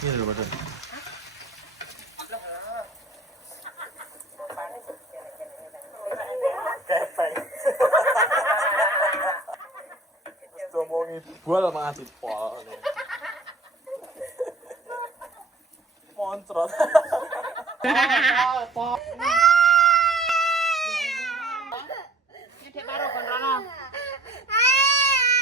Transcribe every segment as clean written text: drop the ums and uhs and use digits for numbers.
Ini loh badan. Ngomongin bol malah dipol. Moncrot. Nyedek karo kon rono.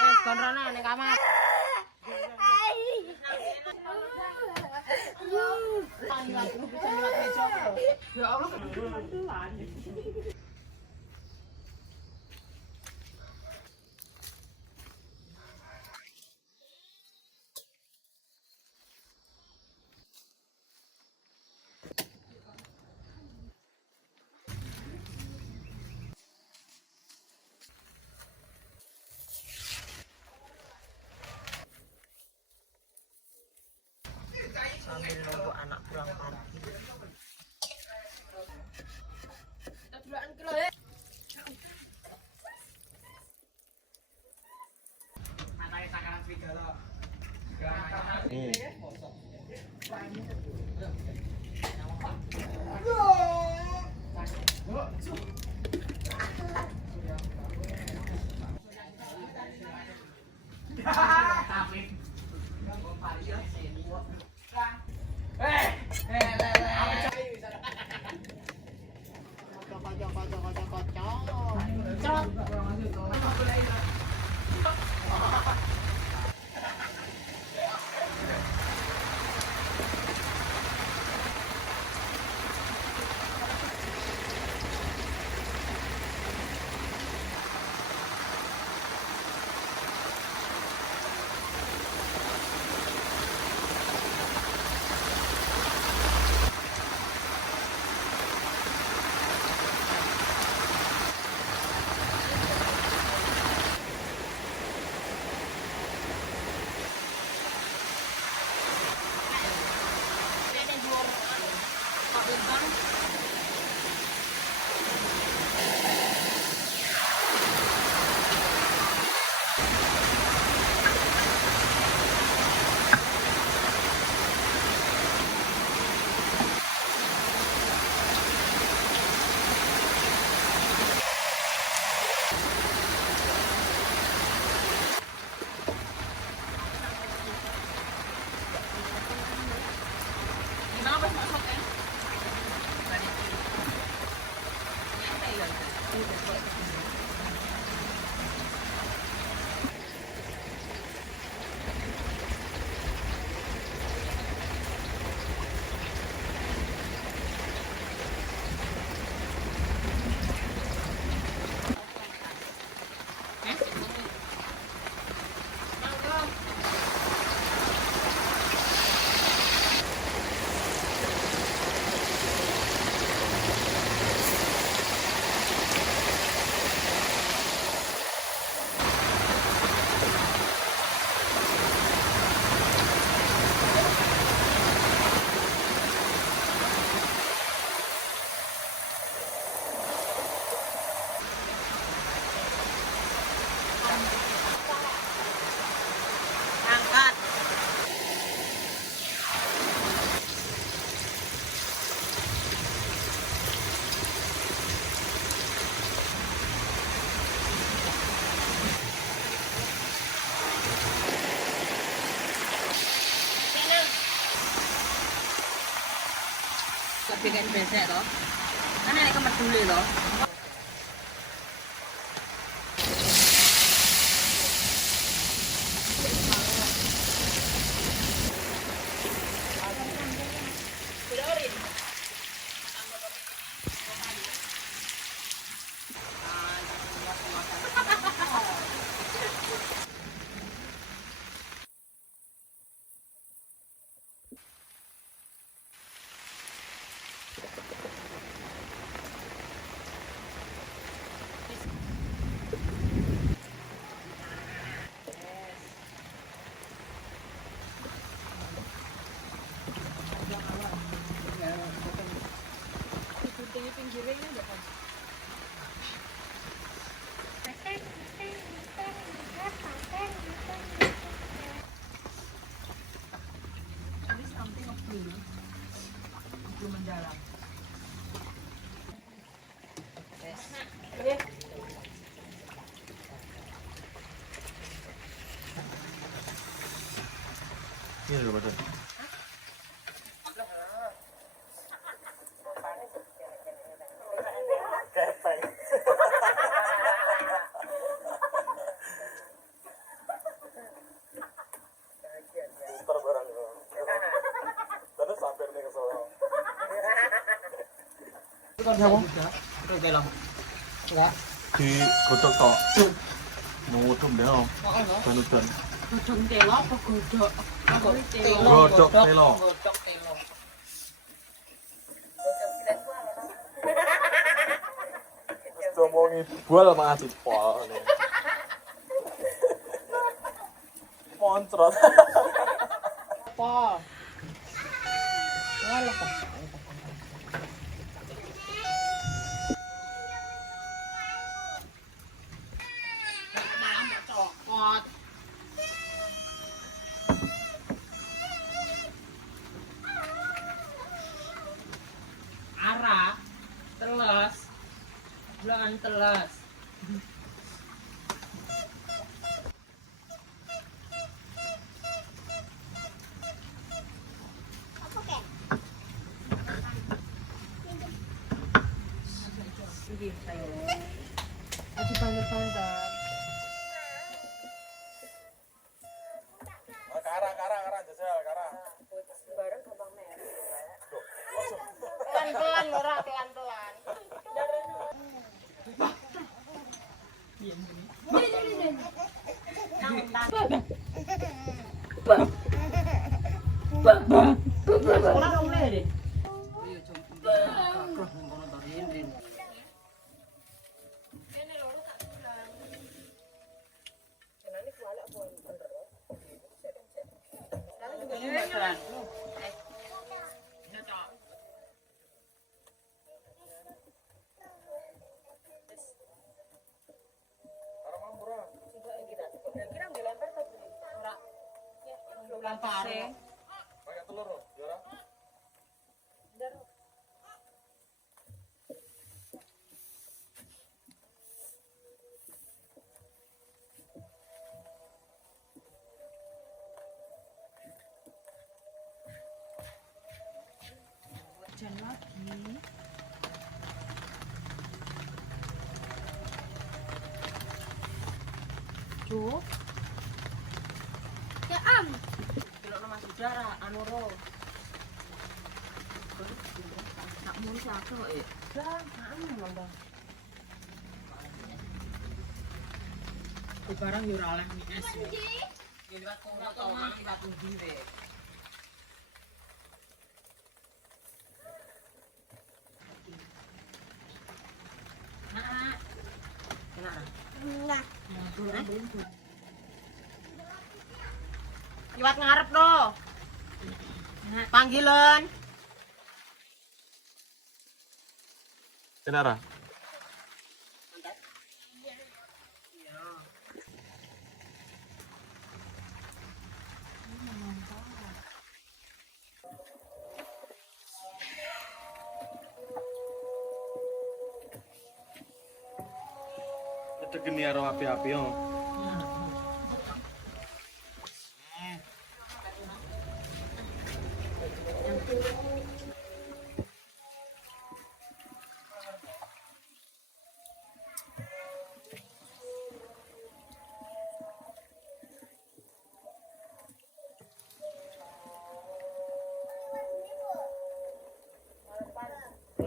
Wes kon rono ning kamar. Ya Allah. Sambil nunggu anak pulang parkir. Lebih kan besek toh. Kan nek kemedule toh. dulu. Belum mendalam. Ini loh badan. Putar barang. Terus sampai nih ke Solo. Itu siapa? Itu gelang. Enggak. Di godok tok. Nutup deh om. Banudan. Godong telo apa godok? Godok telo. Godok telo. Ngomongi bual malah dipol. Moncrot. Apa? Ngalah kok. Malah cokot. Arah, telas, belan telas. Ini saya. Aji banget-banget. Kara jajal kara. Bareng gampang merah. Pelan-pelan Lora, pelan-pelan. Ora dong le deh. Iya, coba. Ngono to Rin. Lampare. Pakai telur loh, Yara. Hujan lagi. Cuk. Ya am. Kalau nama saudara Anoro. Tak mau siapa kok ya? Lah, am memang. Di barang yo ora oleh minus. Ya liwat kono to, mang liwat ndi we. Nah. Kenapa? Enggak. Liwat ngarep lo. Panggilan. Kenara. Ada geni karo api-api yo.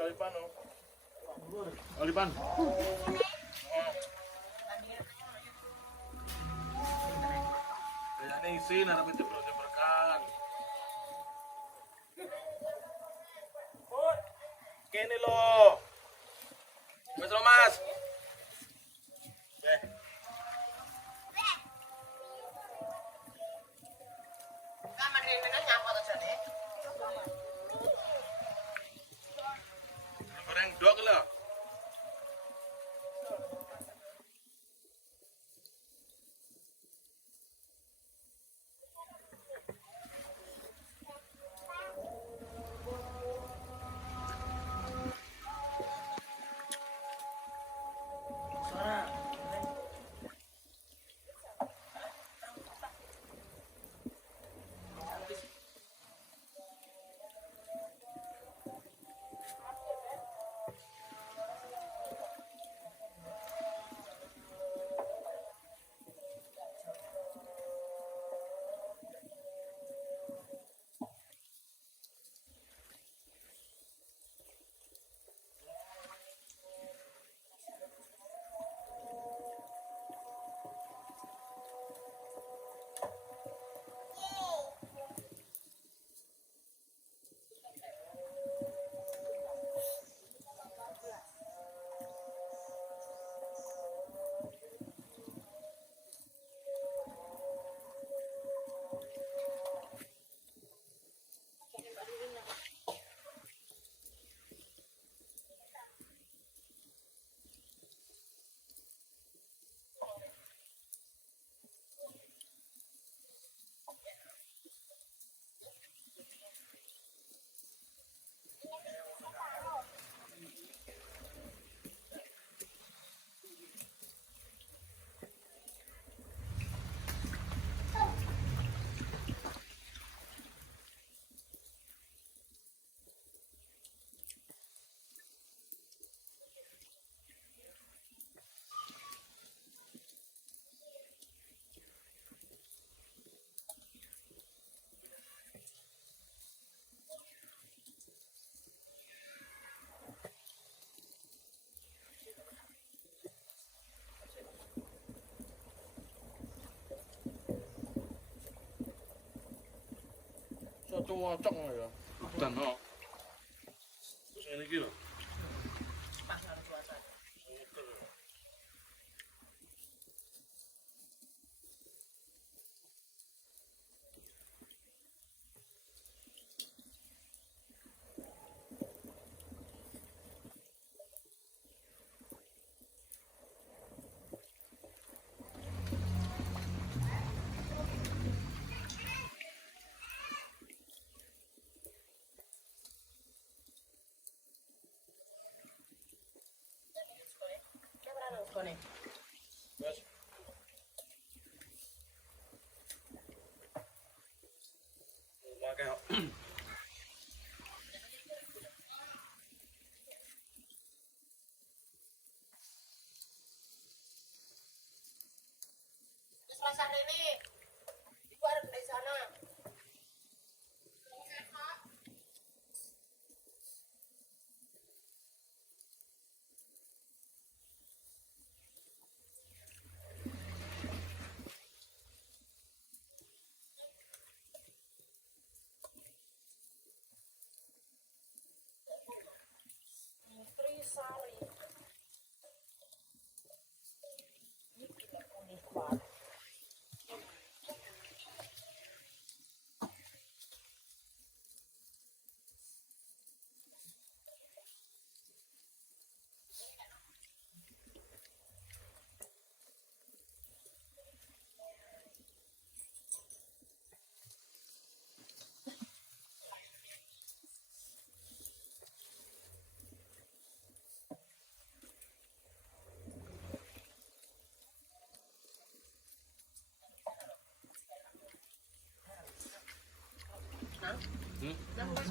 Olipan. Olipan. Kayaknya isi narap jebrok-jebrokan. Kene lo. Mas Romas. Kaman Rin menan nyapa to jane? Goreng dok lo. cocok ya. Dan oh. Terus ini gitu. Pas harus puasa. Sekolah. Yes. Makai. Terus masak ini. Ibu ada di sana. Trisari. Ini kita kuning banget. Nang? Hmm? Nang, mas,